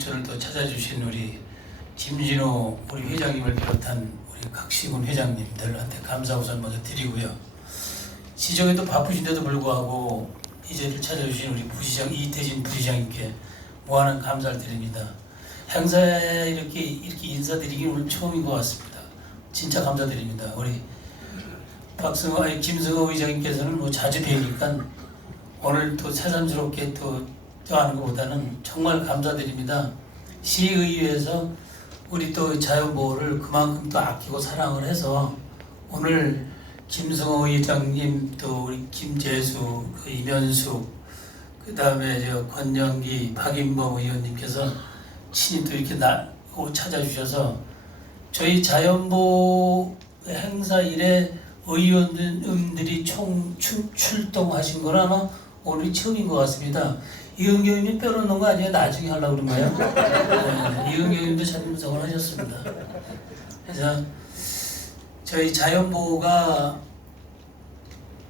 저를 또 찾아주신 우리 김진호 우리 회장님을 비롯한 우리 각시군 회장님들한테 감사 우선 먼저 드리고요. 시정에도 바쁘신데도 불구하고 이 자리를 찾아주신 우리 부시장 이태진 부시장님께 무한한 감사를 드립니다. 행사에 이렇게 이렇게 인사드리기 오늘 처음인 것 같습니다. 진짜 감사드립니다. 우리 박승호 아니 김승호 의장님께서는 뭐 자주 뵈니까 오늘 또 새삼스럽게 또 하는 것보다는 정말 감사드립니다. 시의회에서 우리 또 자연보호를 그만큼 또 아끼고 사랑을 해서 오늘 김승호 의장님 또 우리 김재수 그 이면숙 그 다음에 저 권영기 박인범 의원님께서 친히 또 이렇게 나 오- 찾아주셔서 저희 자연보호 행사 일에 의원들이 총 출, 출동하신 건 아마 오늘이 처음인 것 같습니다. 이은경님이 빼놓는 거 아니에요? 나중에 하려고 그런 거예요? 네, 이은경님도 참 분석을 하셨습니다. 그래서 저희 자연보호가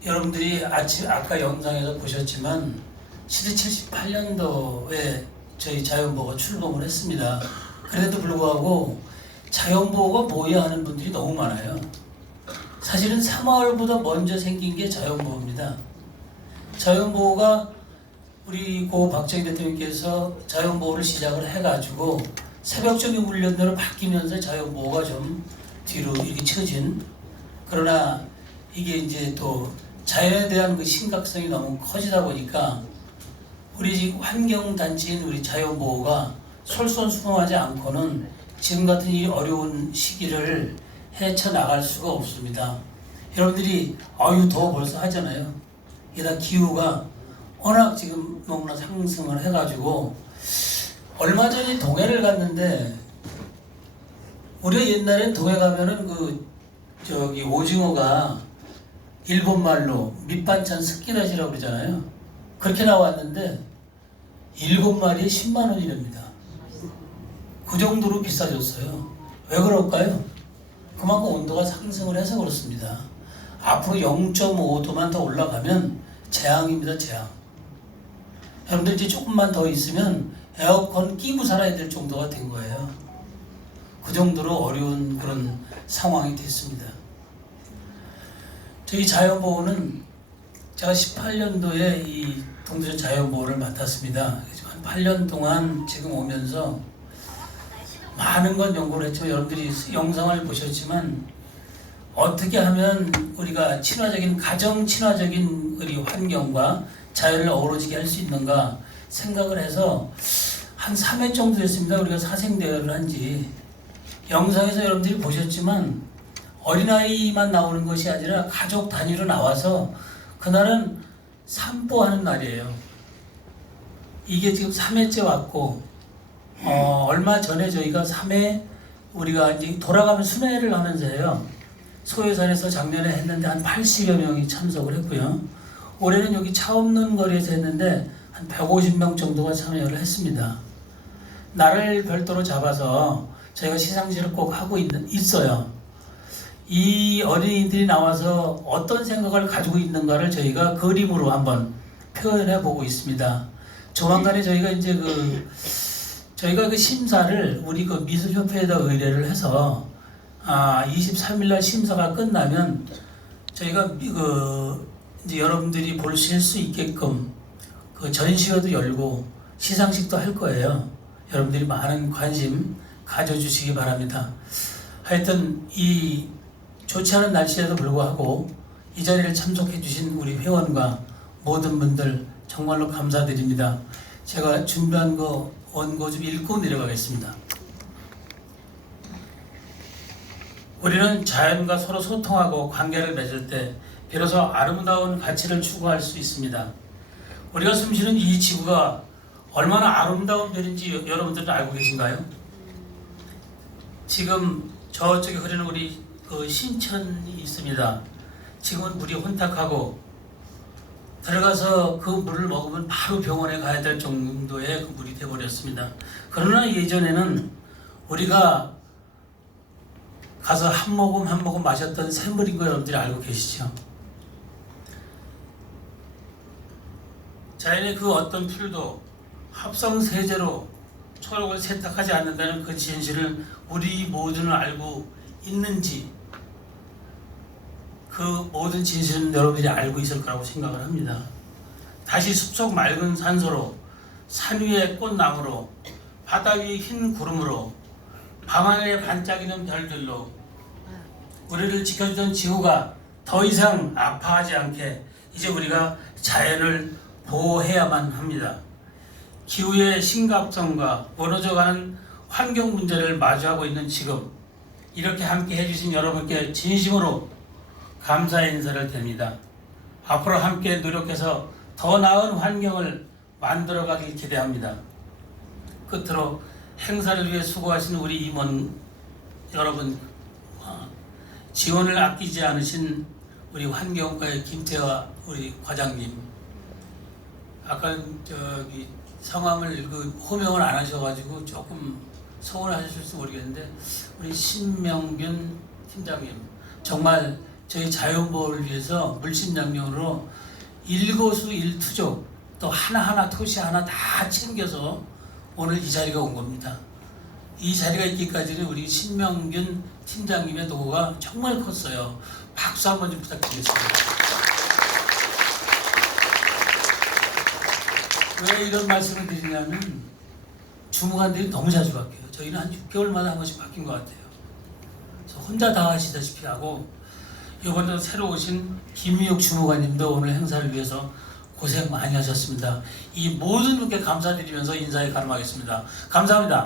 여러분들이 아침 아까 영상에서 보셨지만 시대 78년도에 저희 자연보호가 출범을 했습니다. 그래도 불구하고 자연보호가 뭐야 하는 분들이 너무 많아요. 사실은 사마을보다 먼저 생긴 게 자연보호입니다. 자연보호가 우리 고 박정희 대통령께서 자연보호를 시작을 해가지고 새벽적인 훈련대로 바뀌면서 자연보호가 좀 뒤로 이렇게 처진 그러나 이게 이제 또 자연에 대한 그 심각성이 너무 커지다 보니까 우리 지금 환경단체인 우리 자연보호가 솔선수범하지 않고는 지금 같은 이 어려운 시기를 헤쳐나갈 수가 없습니다. 여러분들이 아유 더워 벌써 하잖아요. 게다가 기후가 워낙 지금 너무나 상승을 해가지고 얼마 전에 동해를 갔는데 우리가 옛날엔 동해 가면은 그 저기 오징어가 일본 말로 밑반찬 스키다시라고 그러잖아요. 그렇게 나왔는데 일곱 마리에 10만 원이랍니다. 그 정도로 비싸졌어요. 왜 그럴까요? 그만큼 온도가 상승을 해서 그렇습니다. 앞으로 0.5도만 더 올라가면 재앙입니다, 재앙. 여러분들 이제 조금만 더 있으면 에어컨 끼고 살아야 될 정도가 된 거예요. 그 정도로 어려운 그런 상황이 됐습니다. 저희 자연보호는 제가 18년도에 이 동두천 자연보호를 맡았습니다. 한 8년 동안 지금 오면서 많은 건 연구를 했지만 여러분들이 영상을 보셨지만 어떻게 하면 우리가 친화적인 가정 친화적인 우리 환경과 자연을 어우러지게 할 수 있는가 생각을 해서 한 3회 정도 됐습니다. 우리가 사생대회를 한지 영상에서 여러분들이 보셨지만 어린아이만 나오는 것이 아니라 가족 단위로 나와서 그날은 산보하는 날이에요. 이게 지금 3회째 왔고 어, 얼마 전에 저희가 3회 우리가 이제 돌아가면 순회를 하면서 해요. 소요산에서 작년에 했는데 한 80여 명이 참석을 했고요. 올해는 여기 차 없는 거리에서 했는데 한 150명 정도가 참여를 했습니다. 날을 별도로 잡아서 저희가 시상식을 꼭 하고 있는, 있어요. 이 어린이들이 나와서 어떤 생각을 가지고 있는가를 저희가 그림으로 한번 표현해 보고 있습니다. 조만간에 저희가 이제 그 저희가 그 심사를 우리 그 미술협회에다 의뢰를 해서 아 23일 날 심사가 끝나면 저희가 미- 그 이제 여러분들이 보실 수 있게끔 그 전시회도 열고 시상식도 할 거예요. 여러분들이 많은 관심 가져주시기 바랍니다. 하여튼 이 좋지 않은 날씨에도 불구하고 이 자리를 참석해 주신 우리 회원과 모든 분들 정말로 감사드립니다. 제가 준비한 거 원고 좀 읽고 내려가겠습니다. 우리는 자연과 서로 소통하고 관계를 맺을 때 비로소 아름다운 가치를 추구할 수 있습니다. 우리가 숨쉬는 이 지구가 얼마나 아름다운 별인지 여러분들은 알고 계신가요? 지금 저쪽에 흐르는 우리 그 신천이 있습니다. 지금은 물이 혼탁하고 들어가서 그 물을 먹으면 바로 병원에 가야 될 정도의 그 물이 되어버렸습니다. 그러나 예전에는 우리가 가서 한 모금 한 모금 마셨던 샘물인 거 여러분들이 알고 계시죠? 자연의 그 어떤 풀도 합성 세제로 초록을 세탁하지 않는다는 그 진실을 우리 모두는 알고 있는지 그 모든 진실은 여러분들이 알고 있을 거라고 생각을 합니다. 다시 숲속 맑은 산소로 산 위의 꽃나무로 바다 위의 흰 구름으로 밤하늘에 반짝이는 별들로 우리를 지켜주던 지구가 더 이상 아파하지 않게 이제 우리가 자연을 보호해야만 합니다. 기후의 심각성과 무너져가는 환경 문제를 마주하고 있는 지금 이렇게 함께 해주신 여러분께 진심으로 감사의 인사를 드립니다. 앞으로 함께 노력해서 더 나은 환경을 만들어가길 기대합니다. 끝으로 행사를 위해 수고하신 우리 임원 여러분 어, 지원을 아끼지 않으신 우리 환경과의 김태화 우리 과장님 아까 저기 성함을 그 호명을 안 하셔가지고 조금 서운하셨을지 모르겠는데 우리 신명균 팀장님 정말 저희 자연보호를 위해서 물심양면으로 일거수 일투족 또 하나하나 토시 하나 다 챙겨서 오늘 이 자리가 온 겁니다. 이 자리가 있기까지는 우리 신명균 팀장님의 노고가 정말 컸어요. 박수 한번 좀 부탁드리겠습니다. 왜 이런 말씀을 드리냐면 주무관들이 너무 자주 바뀌어요. 저희는 한 6개월마다 한 번씩 바뀐 것 같아요. 그래서 혼자 다 하시다시피 하고 이번에 새로 오신 김미옥 주무관님도 오늘 행사를 위해서 고생 많이 하셨습니다. 이 모든 분께 감사드리면서 인사에 가름하겠습니다. 감사합니다.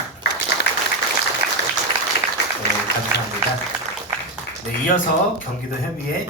네, 감사합니다. 네, 이어서 경기도 협의회